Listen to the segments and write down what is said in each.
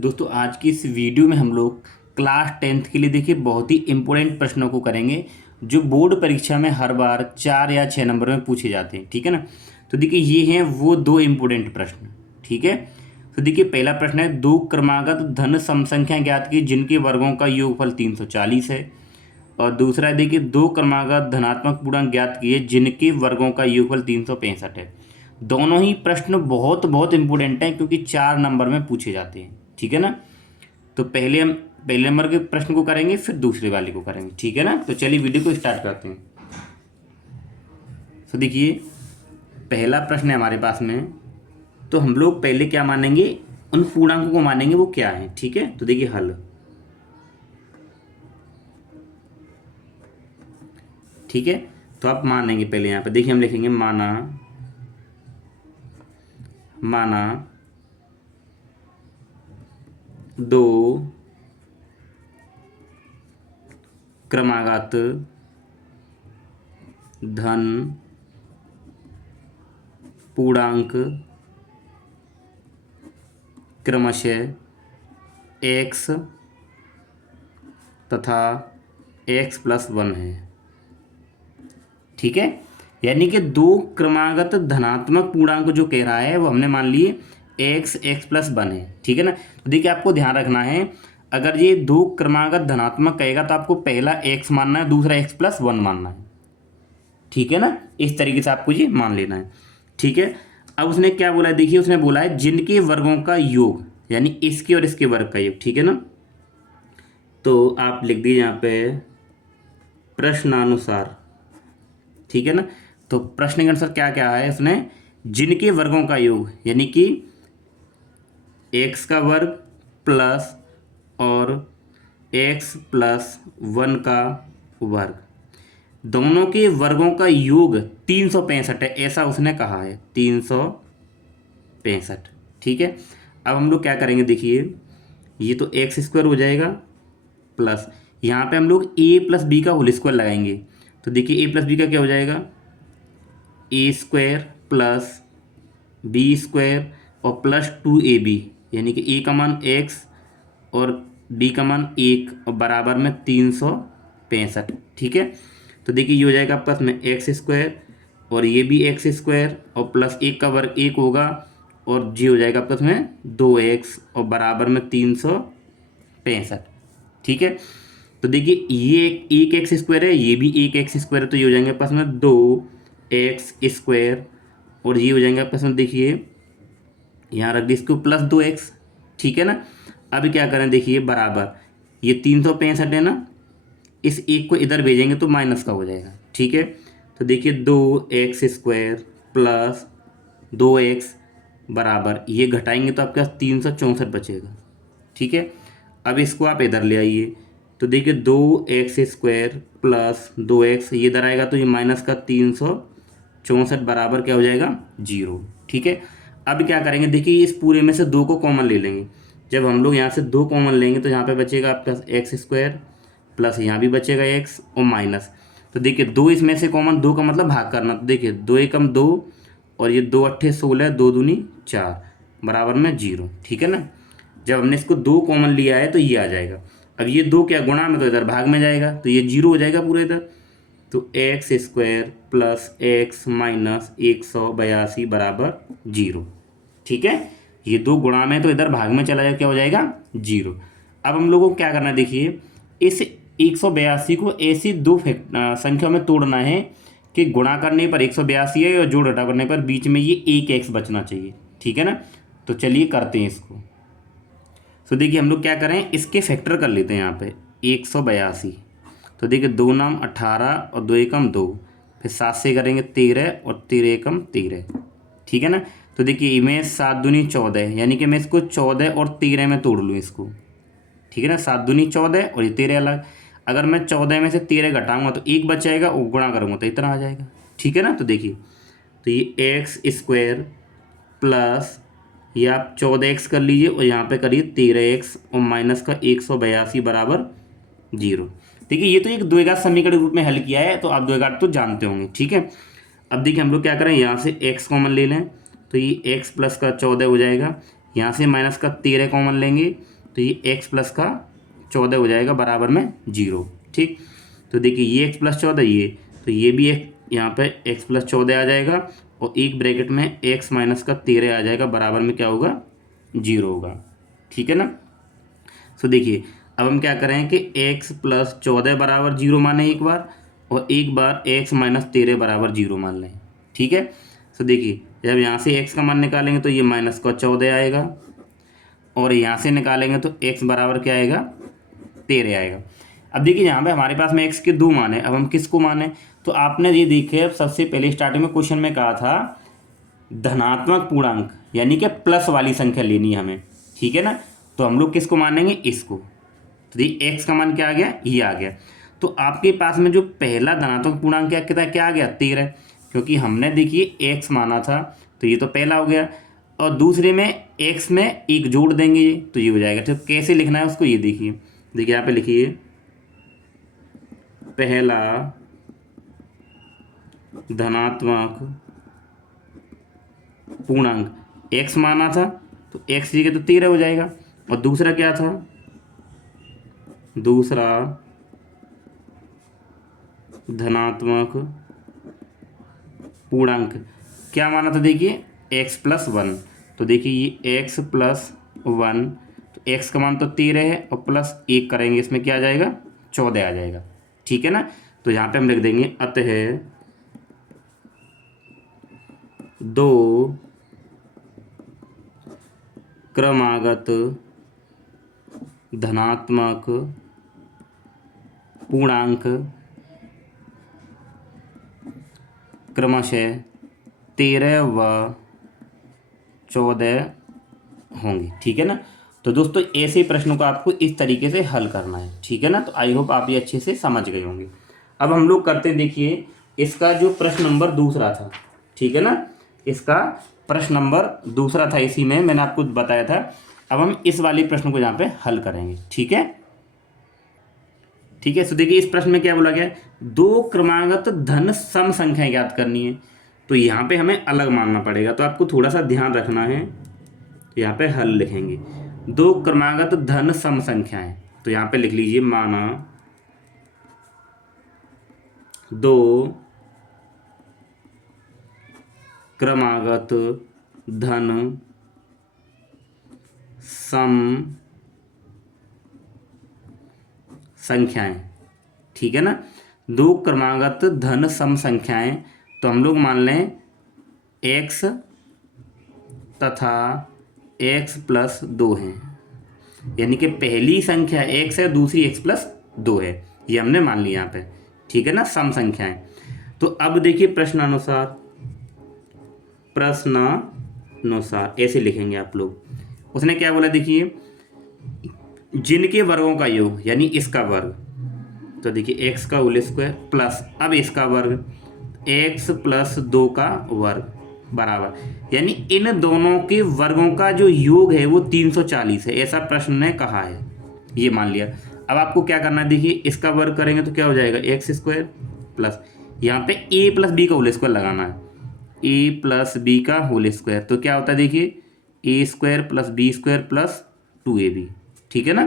दोस्तों आज की इस वीडियो में हम लोग क्लास 10th के लिए देखिए बहुत ही इम्पोर्टेंट प्रश्नों को करेंगे जो बोर्ड परीक्षा में हर बार 4 या 6 नंबर में पूछे जाते हैं। ठीक है ना। तो देखिए ये हैं वो दो इम्पोर्टेंट प्रश्न। ठीक है। तो देखिए पहला प्रश्न है, दो क्रमागत धन सम संख्या ज्ञात की जिनके वर्गों का योगफल 340 है। और दूसरा है देखिए, दो क्रमागत धनात्मक पूर्णांक ज्ञात किए जिनके वर्गों का योगफल 365 है। दोनों ही प्रश्न बहुत बहुत इंपॉर्टेंट हैं क्योंकि 4 नंबर में पूछे जाते हैं। ठीक है ना। तो पहले हम पहले नंबर के प्रश्न को करेंगे फिर दूसरे वाले को करेंगे। ठीक है ना। तो चलिए वीडियो को स्टार्ट करते हैं। तो देखिए पहला प्रश्न है हमारे पास में। तो हम लोग पहले क्या मानेंगे, उन पूर्णांकों को मानेंगे वो क्या है। ठीक है। तो देखिए हल। ठीक है। तो आप मान लेंगे पहले यहाँ पे देखिए हम लिखेंगे माना माना दो क्रमागत धन पूर्णांक क्रमशः x तथा x+1 है। ठीक है। यानी कि दो क्रमागत धनात्मक पूर्णांक जो कह रहा है वो हमने मान लिए x+1 है। ठीक है ना। तो देखिए आपको ध्यान रखना है, अगर ये दो क्रमागत धनात्मक कहेगा तो आपको पहला x मानना है, दूसरा x+1 मानना है। ठीक है ना। इस तरीके से आपको ये मान लेना है। ठीक है। अब उसने क्या बोला है, देखिए उसने बोला है जिनके वर्गों का योग, यानी इसके और इसके वर्ग का योग। ठीक है ना। तो आप लिख दीजिए यहाँ पे प्रश्नानुसार। ठीक है ना। तो प्रश्न के अनुसार क्या क्या है, उसने जिनके वर्गों का योग यानी कि x का वर्ग प्लस और x+1 का वर्ग, दोनों के वर्गों का योग 365 है, ऐसा उसने कहा है 365। ठीक है। अब हम लोग क्या करेंगे, देखिए ये तो x² हो जाएगा प्लस यहाँ पे हम लोग a+b का होल स्क्वायर लगाएंगे। तो देखिए a+b का क्या हो जाएगा, a² प्लस b² और प्लस 2ab, यानी कि a का मान x और b का मान 1 और बराबर में 365। ठीक है। तो देखिए ये हो जाएगा आपस में x² और ये भी x² और प्लस 1 का वर्ग 1 होगा और जी हो जाएगा आपस में 2x और बराबर में 365। ठीक है। तो देखिए ये एक x² है, ये भी एक x² है, तो ये हो जाएंगे आपस में 2x² और ये हो जाएंगे आपस में, देखिए यहाँ रख दी इसको प्लस 2x। ठीक है ना। अब क्या करें, देखिए बराबर ये 365 है ना, इस एक को इधर भेजेंगे तो माइनस का हो जाएगा। ठीक है। तो देखिए 2x² प्लस 2x बराबर ये घटाएंगे तो आपके पास 364 बचेगा। ठीक है। अब इसको आप इधर ले आइए तो देखिए 2x² प्लस 2x ये इधर आएगा तो ये माइनस का 364 बराबर क्या हो जाएगा 0। ठीक है। अब क्या करेंगे, देखिए इस पूरे में से 2 को कॉमन ले लेंगे। जब हम लोग यहाँ से 2 कॉमन लेंगे तो यहाँ पे बचेगा आपके पास x² प्लस यहाँ भी बचेगा x और माइनस। तो देखिए 2 इसमें से कॉमन, 2 का मतलब भाग करना। तो देखिए 2 एकम 2 और ये 2 अट्ठे 16, 2 दूनी 4 बराबर में 0। ठीक है ना। जब हमने इसको 2 कॉमन लिया है तो ये आ जाएगा। अब ये 2 क्या गुणा में, तो इधर भाग में जाएगा तो ये 0 हो जाएगा पूरे इधर। तो x² प्लस x माइनस 182 बराबर 0। ठीक है। ये 2 गुणा में तो इधर भाग में चला जाएगा, क्या हो जाएगा 0। अब हम लोगों को क्या करना है, देखिए इस 182 को ऐसी दो संख्या में तोड़ना है कि गुणा करने पर 182 है और जोड़ घटा करने पर बीच में ये एक x बचना चाहिए। ठीक है ना। तो चलिए करते हैं इसको। तो देखिए हम लोग क्या करें, इसके फैक्टर कर लेते हैं यहाँ पे 182। तो देखिए 2 नाम 18 और 2 एकम 2, फिर 7 से करेंगे 13 और 13 एकम 13। ठीक है ना। तो देखिए इमें 7 दूनी 14, यानी कि मैं इसको 14 और 13 में तोड़ लूँ इसको। ठीक है ना। 7 दूनी 14 और ये 13 अलग। अगर मैं 14 में से 13 घटाऊंगा तो 1 बच जाएगा और गुणा करूँगा तो इतना आ जाएगा। ठीक है ना। तो देखिए तो ये x² प्लस ये आप 14x कर लीजिए और यहाँ पे करिए 13x और माइनस का 182 बराबर 0। देखिए ये तो एक द्विघात समीकरण रूप में हल किया है, तो आप द्विघात तो जानते होंगे। ठीक है। अब देखिए हम लोग क्या करें, यहाँ से x कॉमन ले लें तो ये x प्लस का 14 हो जाएगा, यहाँ से माइनस का 13 कॉमन लेंगे तो ये x प्लस का 14 हो जाएगा बराबर में 0। ठीक, तो देखिए ये x प्लस 14 ये, तो ये भी एक यहाँ पे x प्लस 14 आ जाएगा और एक ब्रैकेट में x माइनस का 13 आ जाएगा बराबर में क्या होगा 0 होगा। ठीक है ना। सो देखिए अब हम क्या करें कि x प्लस 14 बराबर 0 माने एक बार और एक बार x माइनस 13 बराबर 0 मान लें। ठीक है। सो देखिए जब यहाँ से x का मान निकालेंगे तो ये माइनस का 14 आएगा और यहाँ से निकालेंगे तो x बराबर क्या आएगा 13 आएगा। अब देखिए यहाँ पे हमारे पास में x के 2 मान है, अब हम किसको माने, तो आपने ये देखिए अब सबसे पहले स्टार्टिंग में क्वेश्चन में कहा था धनात्मक पूर्णांक यानी कि प्लस वाली संख्या लेनी है हमें। ठीक है ना, तो हम लोग किसको मानेंगे इसको, तो ये x का मान क्या आ गया ये आ गया। तो आपके पास में जो पहला धनात्मक पूर्णांक क्या आ गया 13, क्योंकि हमने देखिए x माना था तो ये तो पहला हो गया और दूसरे में x में एक जोड़ देंगे ये तो ये हो जाएगा। तो कैसे लिखना है उसको ये देखिए, यहाँ पे लिखिए पहला धनात्मक पूर्णांक x माना था तो x जगह तो 13 हो जाएगा और दूसरा क्या था, दूसरा धनात्मक पूर्णांक क्या माना था, देखिए x प्लस 1, तो देखिए ये x प्लस 1 तो x का मान तो 13 है और प्लस 1 करेंगे इसमें क्या आ जाएगा 14 आ जाएगा। ठीक है ना, तो यहाँ पे हम लिख देंगे अतः 2 क्रमागत धनात्मक पूर्णांक क्रमशः 13 व 14 होंगे। ठीक है ना, तो दोस्तों ऐसे प्रश्नों को आपको इस तरीके से हल करना है। ठीक है ना, तो आई होप आप ये अच्छे से समझ गए होंगे। अब हम लोग करते देखिए इसका जो प्रश्न नंबर दूसरा था। ठीक है ना, इसका प्रश्न नंबर दूसरा था, इसी में मैंने आपको बताया था। अब हम इस वाले प्रश्न को यहाँ पे हल करेंगे। ठीक है, ठीक है। तो देखिए इस प्रश्न में क्या बोला गया है, 2 क्रमागत धन सम संख्याएं ज्ञात करनी है, तो यहाँ पे हमें अलग मानना पड़ेगा, तो आपको थोड़ा सा ध्यान रखना है। तो यहाँ पे हल लिखेंगे 2 क्रमागत धन सम संख्याएं, तो यहाँ पे लिख लीजिए माना 2 क्रमागत धन सम संख्याएं। ठीक है ना, 2 क्रमागत धन सम संख्याएं, तो हम लोग मान लें x तथा x प्लस 2 हैं, यानी कि पहली संख्या x है दूसरी x प्लस 2 है, ये हमने मान लिया यहाँ पे। ठीक है ना, सम संख्याएं। तो अब देखिए प्रश्नानुसार ऐसे लिखेंगे आप लोग। उसने क्या बोला देखिए, जिनके वर्गों का योग यानी इसका वर्ग, तो देखिए x का होल स्क्वायर प्लस अब इसका वर्ग x प्लस 2 का वर्ग बराबर, यानी इन दोनों के वर्गों का जो योग है वो 340 है, ऐसा प्रश्न ने कहा है, ये मान लिया। अब आपको क्या करना है, देखिए इसका वर्ग करेंगे तो क्या हो जाएगा x स्क्वायर प्लस यहाँ पे a प्लस बी का होल स्क्वायर लगाना है, a प्लस बी का होल स्क्वायर, तो क्या होता है देखिए a square plus b square plus 2ab। ठीक है ना,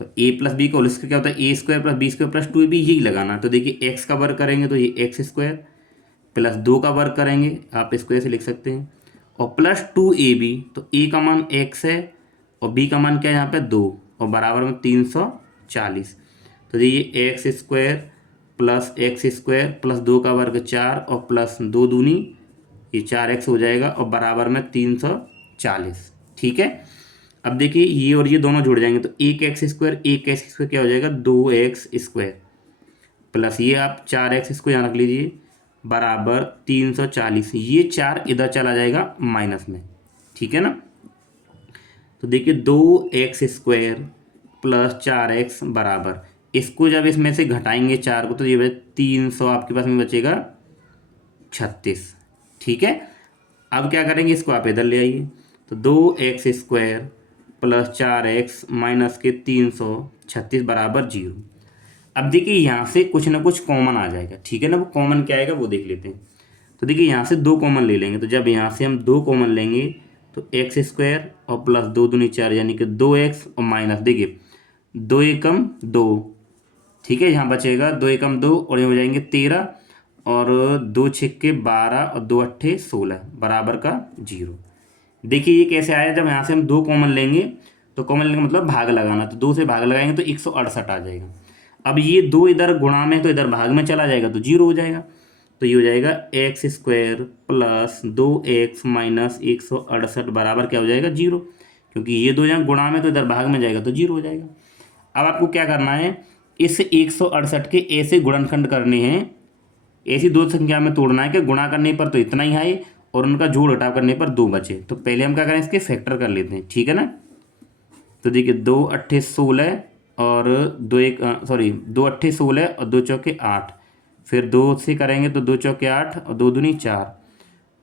तो a प्लस बी का होल स्क्वायर क्या होता है, a square plus b square plus 2ab, यही लगाना है। तो देखिए x का वर्ग करेंगे तो ये x स्क्वायर प्लस 2 का वर्ग करेंगे, आप स्क्वायर से लिख सकते हैं, और प्लस 2ab, तो a का मान x है और b का मान क्या है यहाँ पे 2 और बराबर में 340। तो ये x square plus x square plus 2 का वर्ग 4 और प्लस 2 दूनी ये 4x हो जाएगा और बराबर में 340। ठीक है, अब देखिए ये और ये दोनों जुड़ जाएंगे तो एक एक्स स्क्वायर क्या हो जाएगा 2x स्क्वायर प्लस ये आप 4x इसको यहाँ रख लीजिए बराबर 340, ये 4 इधर चला जाएगा माइनस में। ठीक है ना, तो देखिए 2x स्क्वायर प्लस 4x बराबर, इसको जब इसमें से घटाएंगे 4 को तो ये 300 आपके पास में बचेगा 36। ठीक है, अब क्या करेंगे, इसको आप इधर ले आइए, तो 2x square plus 4x minus के 336 बराबर 0। अब देखिए यहाँ से कुछ ना कुछ कॉमन आ जाएगा। ठीक है ना, वो कॉमन क्या आएगा वो देख लेते हैं। तो देखिए यहाँ से 2 कॉमन ले लेंगे, तो जब यहाँ से हम 2 कॉमन लेंगे तो एक्स स्क्वायर और प्लस 2 दूनी 4 यानी कि 2x और माइनस देखिए 2 एकम 2, ठीक है, यहाँ बचेगा 2 एकम 2 और ये हो जाएंगे 13 और 2 छिक्के 12 और 2 अट्ठे 16 बराबर का 0। देखिए ये कैसे आया, जब यहाँ से हम 2 कॉमन लेंगे तो कॉमन लेने का मतलब भाग लगाना, तो 2 से भाग लगाएंगे तो 168 आ जाएगा। अब ये 2 इधर गुणा में तो इधर भाग में चला जाएगा तो 0 हो जाएगा, तो ये हो जाएगा x square plus 2x minus 168 बराबर क्या हो जाएगा 0, क्योंकि ये 2 यहाँ गुणा में तो इधर भाग में जाएगा तो 0 हो जाएगा। अब आपको क्या करना है, इस 168 के ऐसे गुणनखंड करने हैं, ऐसी 2 संख्या में तोड़ना है कि गुणा करने पर तो इतना ही आए और उनका जोड़ घटाव करने पर 2 बचे। तो पहले हम क्या करें, इसके फैक्टर कर लेते हैं, ठीक है ना। तो देखिए 2 अट्ठे 16 और 2 अट्ठे 16 और 2 चौके 8, फिर 2 से करेंगे तो 2 चौके 8 और 2 दूनी 4,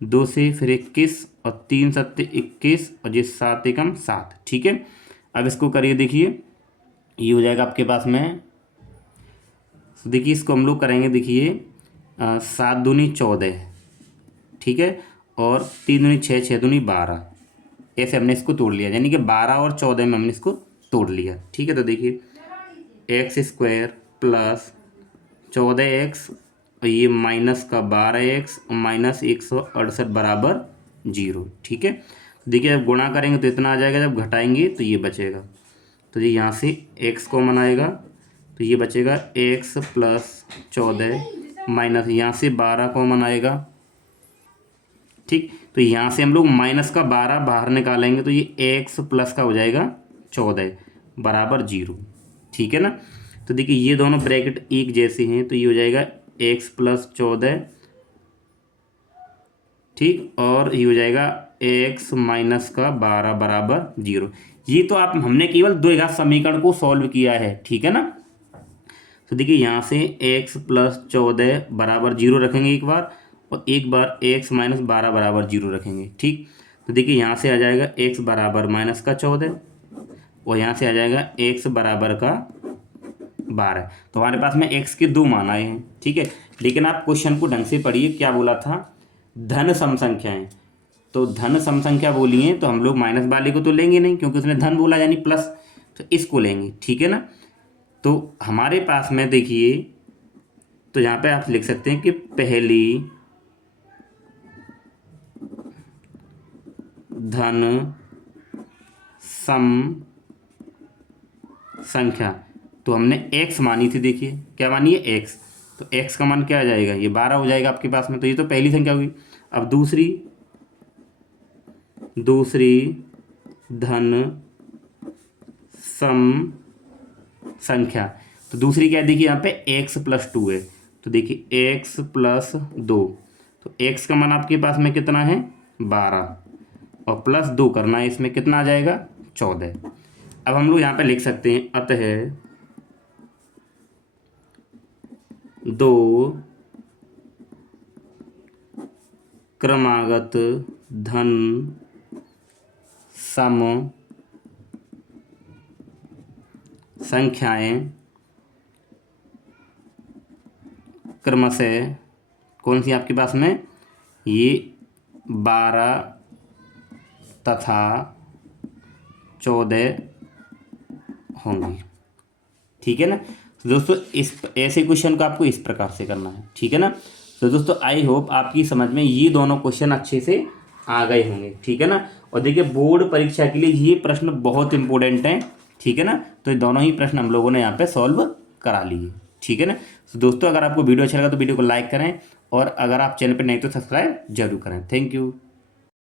2 से फिर 21 और 3 सत्ते 21 और ये 7 एकम 7, ठीक है। अब इसको करिए, देखिए ये हो जाएगा आपके पास में, तो देखिए इसको हम लोग करेंगे, देखिए 7 दूनी 14, ठीक है, और 3 दूनी 6, 6 दूनी 12, ऐसे हमने इसको तोड़ लिया, यानी कि 12 और 14 में हमने इसको तोड़ लिया, ठीक है। तो देखिए एक्स स्क्वायर प्लस 14x और ये माइनस का 12x और माइनस 168 बराबर 0, ठीक है। तो देखिए जब गुणा करेंगे तो इतना आ जाएगा, जब घटाएंगे तो ये बचेगा, तो ये यहाँ से x कॉमन आएगा तो ये बचेगा x प्लस 14 माइनस यहाँ से 12 कॉमन आएगा, ठीक। तो यहाँ से हम लोग माइनस का 12 बाहर निकालेंगे तो ये x प्लस का हो जाएगा 14 बराबर 0, ठीक है ना। तो देखिए ये दोनों ब्रैकेट एक जैसे हैं तो ये हो जाएगा x प्लस 14, ठीक, और ये हो जाएगा x माइनस का 12 बराबर 0। ये तो आप हमने केवल द्विघात समीकरण को सॉल्व किया है, ठीक है ना। तो देखिए यहाँ से x प्लस 14 बराबर 0 रखेंगे एक बार, और एक बार x माइनस 12 बराबर 0 रखेंगे, ठीक। तो देखिए यहाँ से आ जाएगा x बराबर माइनस का 14 और यहाँ से आ जाएगा x बराबर का 12। तो हमारे पास में x के 2 मान आए हैं, ठीक है। लेकिन आप क्वेश्चन को ढंग से पढ़िए, क्या बोला था, धन सम संख्याएं, तो धन सम संख्या बोली है तो हम लोग माइनस वाले को तो लेंगे नहीं, क्योंकि उसने धन बोला यानी प्लस, तो इसको लेंगे, ठीक है ना। तो हमारे पास में देखिए, तो यहाँ पे आप लिख सकते हैं कि पहली धन सम संख्या, तो हमने x मानी थी, देखिए क्या मानी है x, तो x का मान क्या आ जाएगा, ये 12 हो जाएगा आपके पास में, तो ये तो पहली संख्या होगी। अब दूसरी धन सम संख्या, तो दूसरी क्या है, देखिए यहाँ पे x प्लस 2 है, तो देखिए x प्लस 2, तो x का मान आपके पास में कितना है 12 और प्लस 2 करना है, इसमें कितना आ जाएगा 14। अब हम लोग यहाँ पे लिख सकते हैं, अतः 2 क्रमागत धन सम संख्याएं क्रमशः कौन सी आपके पास में, ये 12 तथा 14 होंगी, ठीक है ना। तो दोस्तों इस ऐसे क्वेश्चन को आपको इस प्रकार से करना है, ठीक है ना। तो दोस्तों आई होप आपकी समझ में ये दोनों क्वेश्चन अच्छे से आ गए होंगे, ठीक है ना। और देखिए बोर्ड परीक्षा के लिए ये प्रश्न बहुत इंपॉर्टेंट हैं, ठीक है ना। तो ये दोनों ही प्रश्न हम लोगों ने यहाँ पे सॉल्व करा लिए, ठीक है ना। तो दोस्तों अगर आपको वीडियो अच्छा लगा तो वीडियो को लाइक करें, और अगर आप चैनल पर नहीं तो सब्सक्राइब जरूर करें। Thank you.